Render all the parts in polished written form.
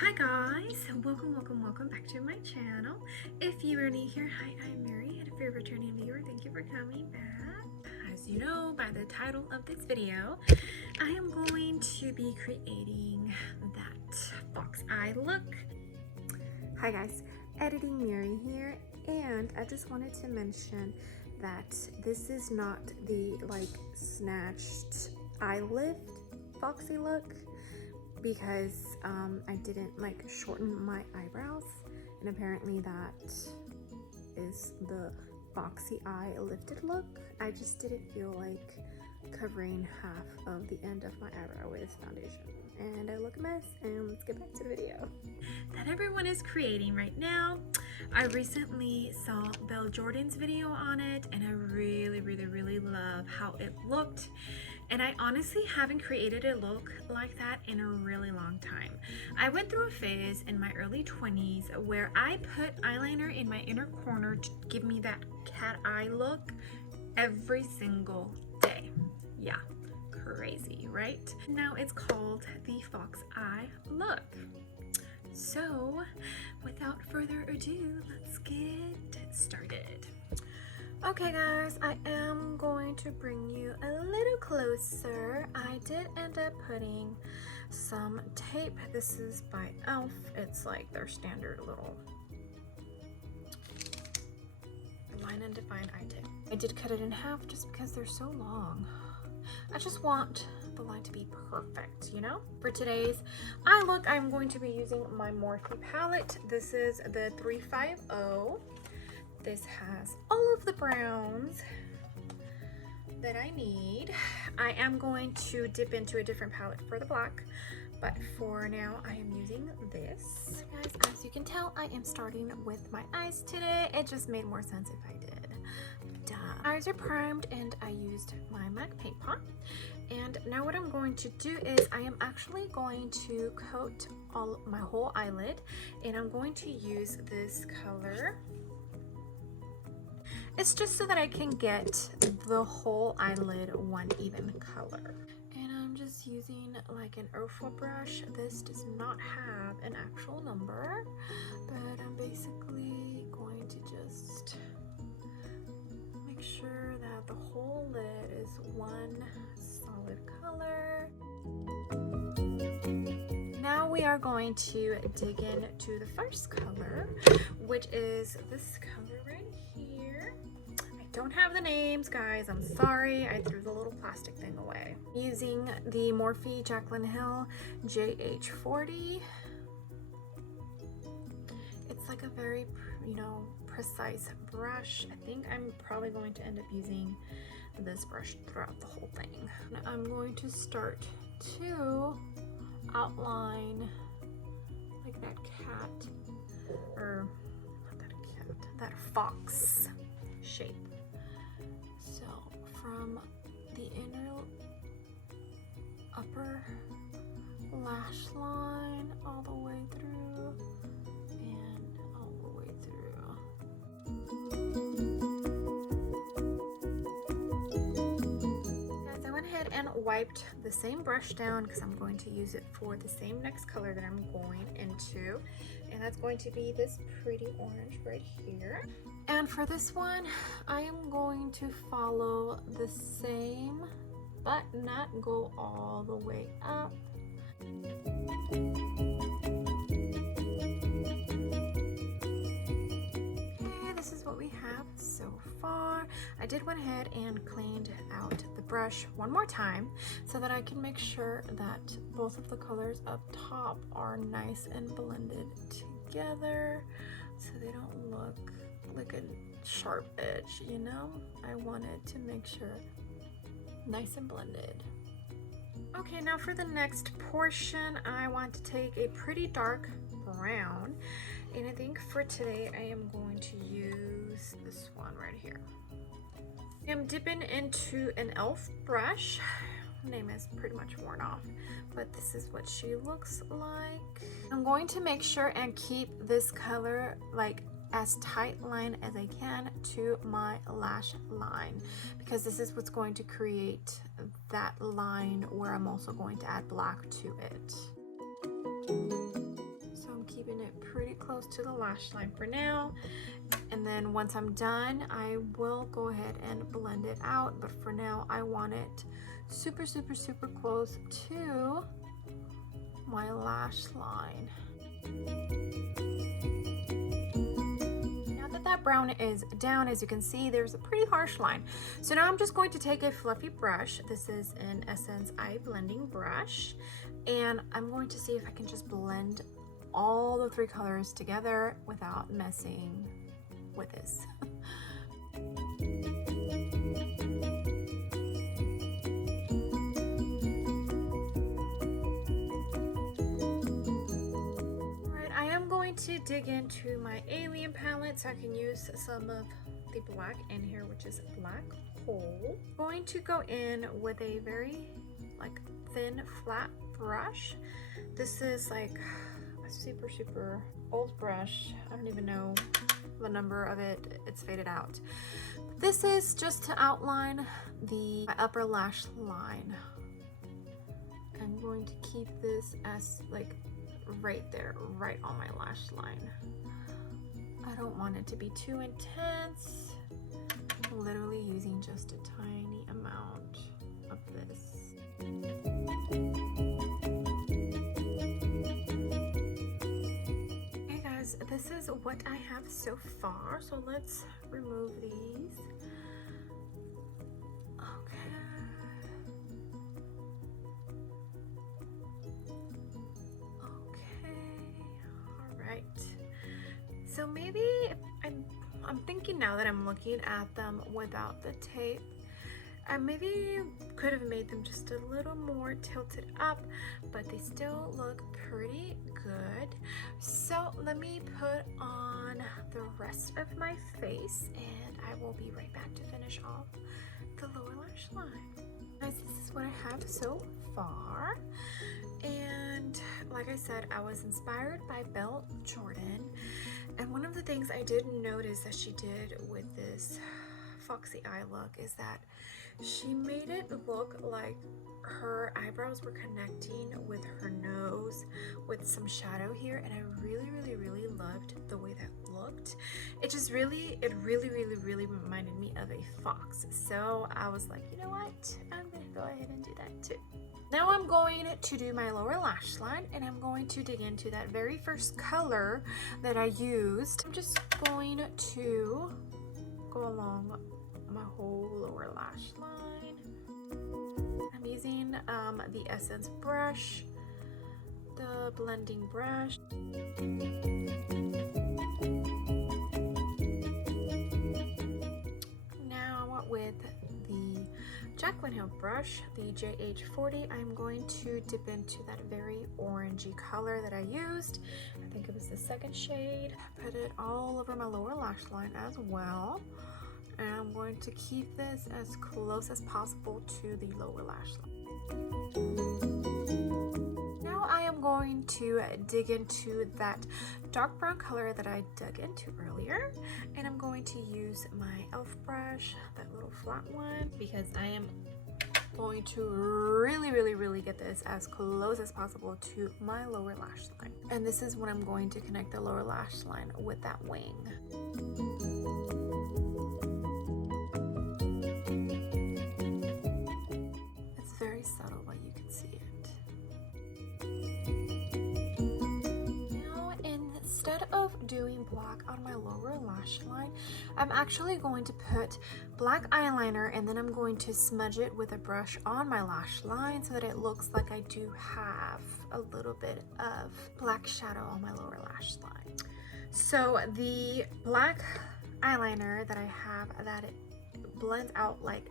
Hi guys, welcome back to my channel. If you are new here, hi, I'm Mary, and if you're a returning viewer, thank you for coming back. As you know by the title of this video, I am going to be creating that fox eye look. Hi guys, Editing Mary here, and I just wanted to mention that this is not the snatched eye lift foxy look, because I didn't shorten my eyebrows, and apparently that is the foxy eye lifted look. I just didn't feel like covering half of the end of my eyebrow with foundation, and I look a mess. And let's get back to the video that everyone is creating right now. I recently saw Jorden's video on it, and I really love how it looked. And I honestly haven't created a look like that in a really long time. I went through a phase in my early 20s where I put eyeliner in my inner corner to give me that cat eye look every single day. Yeah, crazy, right? Now it's called the fox eye look. So without further ado, let's get started. Okay guys, I am going to bring you a little closer. I did end up putting some tape. This is by e.l.f. It's like their standard little line and define eye tape. I did cut it in half just because they're so long. I just want the line to be perfect, you know? For today's eye look, I'm going to be using my Morphe palette. This is the 350. This has all of the browns that I need. I am going to dip into a different palette for the black, but for now I am using this. Guys, as you can tell, I am starting with my eyes today. It just made more sense if I did. Duh. Eyes are primed and I used my MAC paint pot. And now what I'm going to do is I am actually going to coat my whole eyelid, and I'm going to use this color. It's just so that I can get the whole eyelid one even color. And I'm just using like an Ofra brush. This does not have an actual number, but I'm basically going to just make sure that the whole lid is one solid color. Now we are going to dig into the first color, which is this color right here. Don't have the names, guys, I'm sorry, I threw the little plastic thing away. Using the Morphe Jaclyn Hill JH40. It's like a very, precise brush. I think I'm probably going to end up using this brush throughout the whole thing. I'm going to start to outline like that cat, or not that cat, that fox shape. So from the inner upper lash line all the way through and all the way through. Guys, I went ahead and wiped the same brush down because I'm going to use it for the same next color that I'm going into, and that's going to be this pretty orange right here. And for this one, I am going to follow the same, but not go all the way up. Okay, this is what we have so far. I did went ahead and cleaned out the brush one more time so that I can make sure that both of the colors up top are nice and blended together, so they don't look like a sharp edge, you know? I wanted to make sure nice and blended. Okay, now for the next portion, I want to take a pretty dark brown, and I think for today I am going to use this one right here. I'm dipping into an e.l.f. brush. Her name is pretty much worn off, but this is what she looks like. I'm going to make sure and keep this color like as tight line as I can to my lash line, because this is what's going to create that line where I'm also going to add black to it. close to the lash line for now. And then once I'm done, I will go ahead and blend it out. But for now, I want it super, super, super close to my lash line. Now that that brown is down, as you can see, there's a pretty harsh line. So now I'm just going to take a fluffy brush. This is an Essence Eye Blending Brush. And I'm going to see if I can just blend all the three colors together without messing with this. Alright, I am going to dig into my Alien palette so I can use some of the black in here, which is Black Hole. I'm going to go in with a very thin flat brush. This is like a super, super old brush. I don't even know the number of it. It's faded out. This is just to outline my upper lash line. I'm going to keep this as right there, right on my lash line. I don't want it to be too intense. I'm literally using just a tiny amount of this. Okay guys, this is what I have so far, so let's remove these. Okay. Alright. So maybe I'm thinking now that I'm looking at them without the tape, I maybe could have made them just a little more tilted up, but they still look pretty good. So let me put on the rest of my face and I will be right back to finish off the lower lash line. Guys, this is what I have so far. And like I said, I was inspired by Belle Jorden. And one of the things I did notice that she did with this foxy eye look is that she made it look like her eyebrows were connecting with her nose with some shadow here, and I really loved the way that looked. It really reminded me of a fox. So I was like, you know what, I'm gonna go ahead and do that too. Now I'm going to do my lower lash line, and I'm going to dig into that very first color that I used. I'm just going to go along my whole lower lash line. I'm using the Essence brush, the blending brush. Now with the Jaclyn Hill brush, the JH40, I'm going to dip into that very orangey color that I used. I think it was the second shade. Put it all over my lower lash line as well. And I'm going to keep this as close as possible to the lower lash line. Now I am going to dig into that dark brown color that I dug into earlier, and I'm going to use my e.l.f. brush, that little flat one, because I am going to really get this as close as possible to my lower lash line. And this is when I'm going to connect the lower lash line with that wing. Very subtle, but you can see it. Now, instead of doing black on my lower lash line, I'm actually going to put black eyeliner, and then I'm going to smudge it with a brush on my lash line so that it looks like I do have a little bit of black shadow on my lower lash line. So the black eyeliner that I have, that it blends out like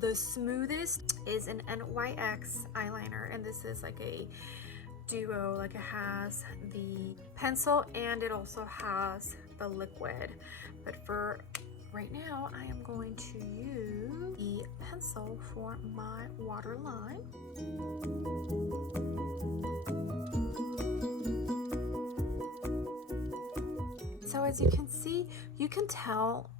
the smoothest, is an NYX eyeliner, and this is like a duo, like it has the pencil and it also has the liquid. But for right now, I am going to use the pencil for my waterline. So as you can see, you can tell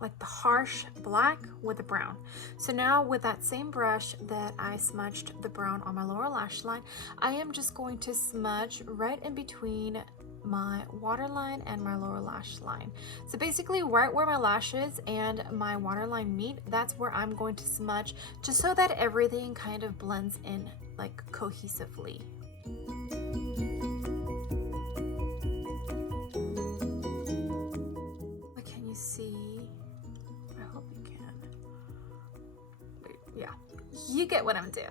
like the harsh black with the brown. So now with that same brush that I smudged the brown on my lower lash line, I am just going to smudge right in between my waterline and my lower lash line. So basically right where my lashes and my waterline meet, that's where I'm going to smudge, just so that everything kind of blends in like cohesively. Can you see? I hope you can. Wait, yeah, you get what I'm doing.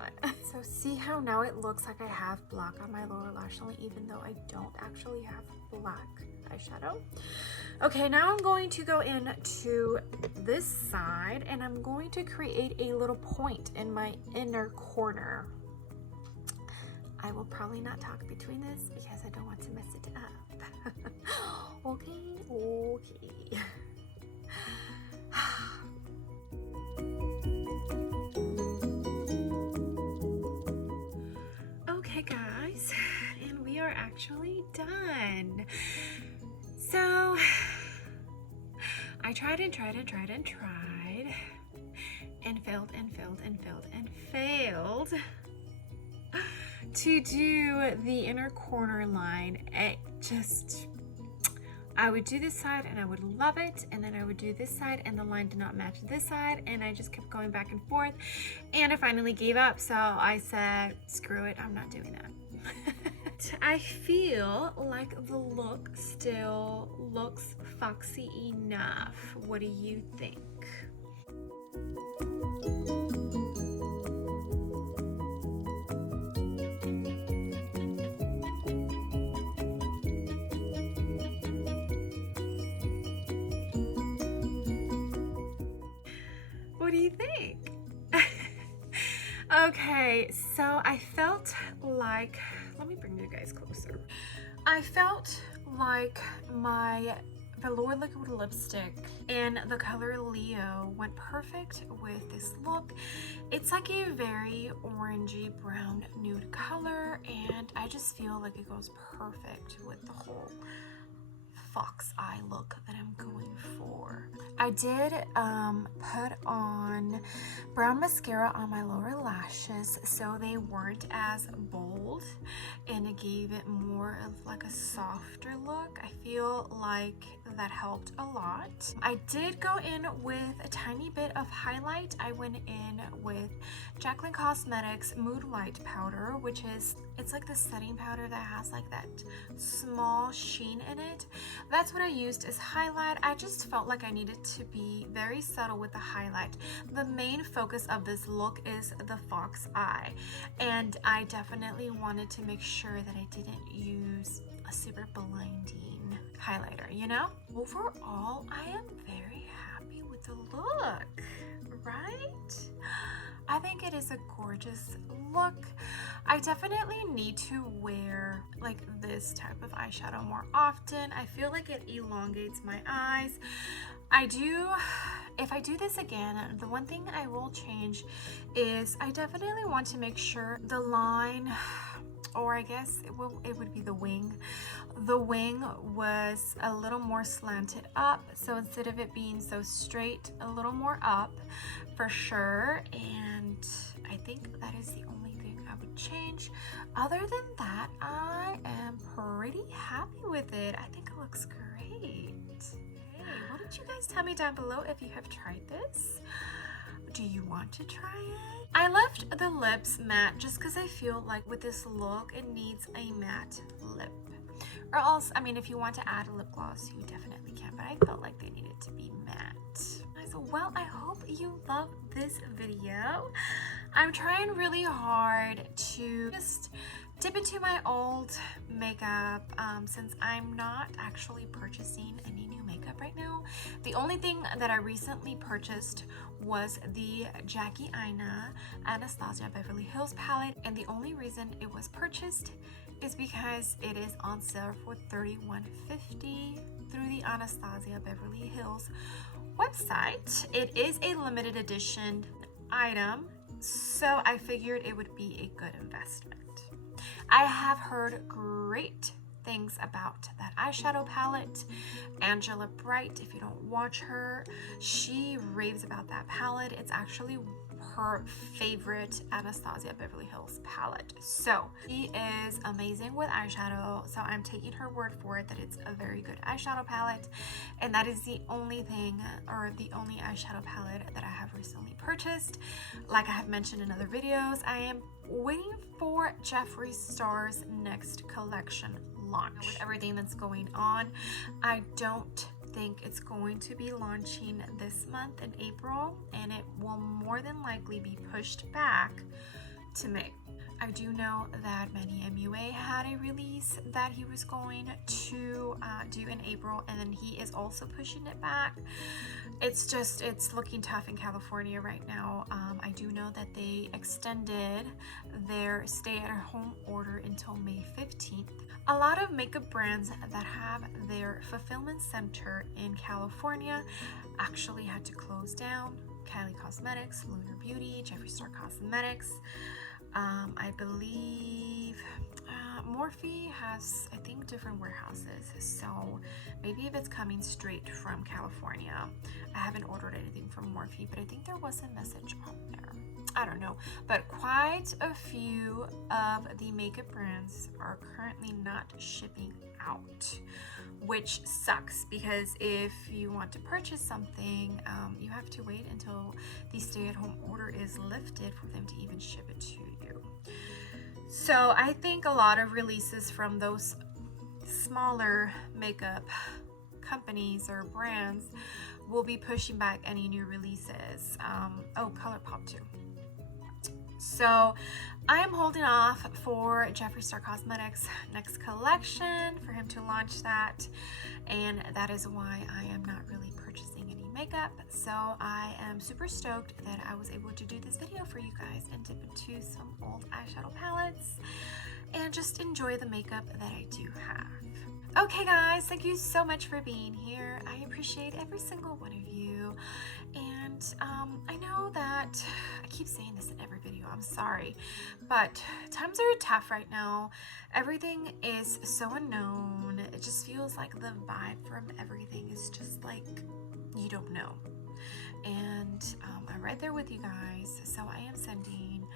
So see how now it looks like I have black on my lower lash line, even though I don't actually have black eyeshadow. Okay, now I'm going to go into this side and I'm going to create a little point in my inner corner. I will probably not talk between this because I don't want to mess it up. Okay. Okay guys, and we are actually done. So I tried and failed to do the inner corner line. I would do this side and I would love it, and then I would do this side and the line did not match this side, and I just kept going back and forth, and I finally gave up. So I said, screw it, I'm not doing that. I feel like the look still looks foxy enough. What do you think? What do you think? Okay, so I felt like, let me bring you guys closer. I felt like my velour liquid lipstick and the color Leo went perfect with this look. It's like a very orangey brown nude color, and I just feel like it goes perfect with the whole fox eye look that I'm going for. I did put on brown mascara on my lower lashes so they weren't as bold, and it gave it more of like a softer look. I feel like that helped a lot. I did go in with a tiny bit of highlight. I went in with Jaclyn Cosmetics Mood Light powder, which is, it's like the setting powder that has like that small sheen in it. That's what I used as highlight. I just felt like I needed to be very subtle with the highlight. The main focus of this look is the fox eye, and I definitely wanted to make sure that I didn't use a super blinding highlighter, you know? Overall, I am very happy with the look, right? I think it is a gorgeous look. I definitely need to wear like this type of eyeshadow more often. I feel like it elongates my eyes. If I do this again, the one thing I will change is I definitely want to make sure the line, or I guess it would be the wing. The wing was a little more slanted up, so instead of it being so straight, a little more up for sure. And I think that is the only thing I would change. Other than that, I am pretty happy with it. I think it looks great. Hey, what did you guys tell me down below if you have tried this? Do you want to try it? I left the lips matte just because I feel like with this look, it needs a matte lip. Or else, I mean, if you want to add a lip gloss, you definitely can, but I felt like they needed to be matte. So, well, I hope you love this video. I'm trying really hard to just dip into my old makeup since I'm not actually purchasing any new makeup right now. The only thing that I recently purchased was the Jackie Aina Anastasia Beverly Hills palette, and the only reason it was purchased is because it is on sale for $31.50 through the Anastasia Beverly Hills website. It is a limited edition item, so I figured it would be a good investment. I have heard great things about that eyeshadow palette. Angela Bright, if you don't watch her, she raves about that palette. It's actually her favorite Anastasia Beverly Hills palette. So she is amazing with eyeshadow, so I'm taking her word for it that it's a very good eyeshadow palette, and that is the only thing, or the only eyeshadow palette that I have recently purchased. Like I have mentioned in other videos, I am waiting for Jeffree Star's next collection launch. With everything that's going on, I don't think it's going to be launching this month in April, and it will more than likely be pushed back to May. I do know that Manny MUA had a release that he was going to do in April, and then he is also pushing it back. It's looking tough in California right now. I do know that they extended their stay-at-home order until May 15th. A lot of makeup brands that have their fulfillment center in California actually had to close down. Kylie Cosmetics, Lunar Beauty, Jeffree Star Cosmetics. I believe Morphe has, I think, different warehouses, so maybe if it's coming straight from California. I haven't ordered anything from Morphe, but I think there was a message on there. I don't know, but quite a few of the makeup brands are currently not shipping out, which sucks, because if you want to purchase something, you have to wait until the stay-at-home order is lifted for them to even ship it to you. So I think a lot of releases from those smaller makeup companies or brands will be pushing back any new releases. Oh, ColourPop too. So I am holding off for Jeffree Star Cosmetics' next collection for him to launch that, and that is why I am not really purchasing any makeup. So I am super stoked that I was able to do this video for you guys and dip into some old eyeshadow palettes and just enjoy the makeup that I do have. Okay guys, thank you so much for being here. I appreciate every single one of you, and I know that I keep saying this in every video, I'm sorry, but times are tough right now. Everything is so unknown. It just feels like the vibe from everything is just like you don't know, and I'm right there with you guys, so I am sending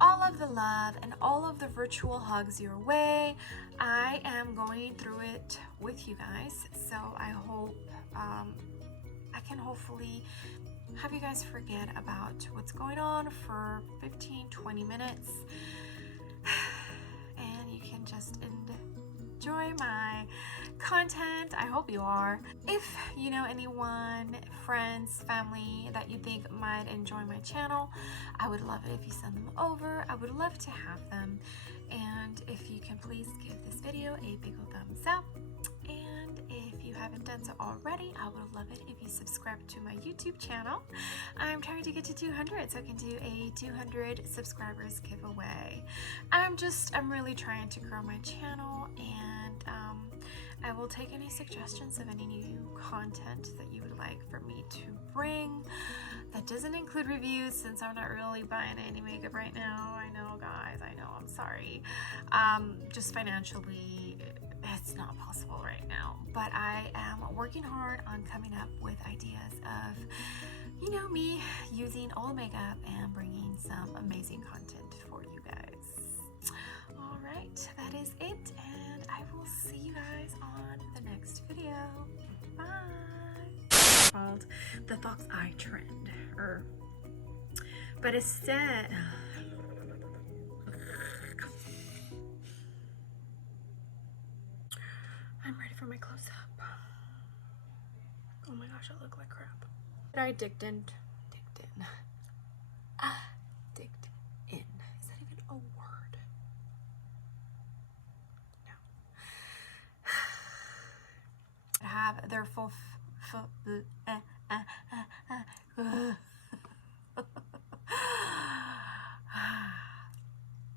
all of the love and all of the virtual hugs your way. I am going through it with you guys, so I hope I can hopefully have you guys forget about what's going on for 15-20 minutes and you can just enjoy my content. I hope you are. If you know anyone, friends, family that you think might enjoy my channel, I would love it if you send them over. I would love to have them, and if you can please give this video a big ol' thumbs up, and if you haven't done so already, I would love it if you subscribe to my YouTube channel. I'm trying to get to 200 so I can do a 200 subscribers giveaway. I'm really trying to grow my channel, and I will take any suggestions of any new content that you would like for me to bring. That doesn't include reviews, since I'm not really buying any makeup right now. I know, guys, I know, I'm sorry. Just financially, it's not possible right now. But I am working hard on coming up with ideas of, you know, me using old makeup and bringing some amazing content for you guys. All right, that is it, and I will see you guys on the next video. Bye. Called the Fox Eye Trend, but it said I'm ready for my close-up. Oh my gosh, I look like crap. I digged in. Is that even a word? No. Have their full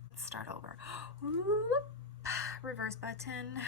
Let's start over. Reverse button.